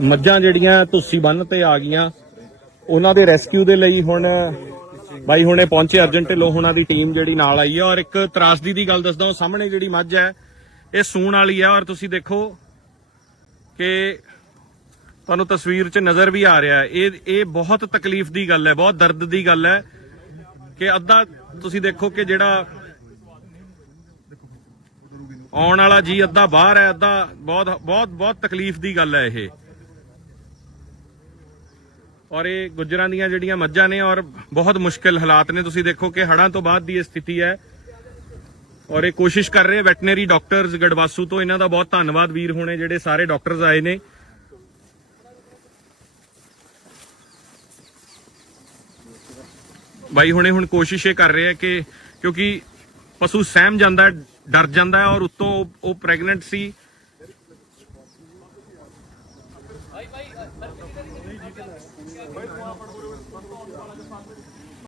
ਮੱਝਾਂ ਜਿਹੜੀਆਂ ਤੁਸੀਂ ਬੰਨ ਤੇ ਆ ਗਈਆਂ, ਉਹਨਾਂ ਦੇ ਰੈਸਕਿਊ ਦੇ ਲਈ ਹੁਣ, ਬਾਈ ਹੁਣੇ ਪਹੁੰਚੇ ਅਰਜਨ ਢਿੱਲੋਂ ਹੁਣਾਂ ਦੀ ਟੀਮ ਜਿਹੜੀ ਨਾਲ ਆਈ ਹੈ ਔਰ ਇੱਕ ਤਰਾਸਦੀ ਦੀ ਗੱਲ ਦੱਸਦਾ ਹਾਂ ਸਾਹਮਣੇ ਜਿਹੜੀ ਮੱਝ ਹੈ, ਇਹ ਸੂਣ ਵਾਲੀ ਹੈ ਔਰ ਤੁਸੀਂ ਦੇਖੋ ਕਿ ਤੁਹਾਨੂੰ ਤਸਵੀਰ 'ਚ ਨਜ਼ਰ ਵੀ ਆ ਰਿਹਾ ਇਹ ਇਹ ਬਹੁਤ ਤਕਲੀਫ ਦੀ ਗੱਲ ਹੈ, ਬਹੁਤ ਦਰਦ ਦੀ ਗੱਲ ਹੈ ਕਿ ਅੱਧਾ, ਤੁਸੀਂ ਦੇਖੋ ਕਿ ਜਿਹੜਾ ਆਉਣ ਵਾਲਾ ਜੀ ਅੱਧਾ ਬਾਹਰ ਹੈ, ਅੱਧਾ ਬਹੁਤ ਬਹੁਤ ਬਹੁਤ ਤਕਲੀਫ ਦੀ ਗੱਲ ਹੈ ਇਹ। ਔਰ ਇਹ ਗੁੱਜਰਾਂ ਦੀਆਂ ਜਿਹੜੀਆਂ ਮੱਝਾਂ ਨੇ ਔਰ ਬਹੁਤ ਮੁਸ਼ਕਲ ਹਾਲਾਤ ਨੇ, ਤੁਸੀਂ ਦੇਖੋ ਕਿ ਹੜਾਂ ਤੋਂ ਬਾਅਦ ਦੀ ਇਹ ਸਥਿਤੀ ਹੈ। ਔਰ ਇਹ ਕੋਸ਼ਿਸ਼ ਕਰ ਰਹੇ ਵੈਟਨਰੀ ਡਾਕਟਰਸ ਗੜਵਾਸੂ ਤੋਂ, ਇਹਨਾਂ ਦਾ ਬਹੁਤ ਧੰਨਵਾਦ ਵੀਰ ਹੋਣੇ, ਜਿਹੜੇ ਸਾਰੇ ਡਾਕਟਰਸ ਆਏ ਨੇ। ਬਾਈ ਹੁਣੇ ਹੁਣ ਕੋਸ਼ਿਸ਼ ਇਹ ਕਰ ਰਹੇ ਆ ਕਿ, ਕਿਉਂਕਿ ਪਸ਼ੂ ਸਹਿਮ ਜਾਂਦਾ ਡਰ ਜਾਂਦਾ ਔਰ ਉੱਤੋਂ ਉਹ ਪ੍ਰੈਗਨੈਂਟ ਸੀ।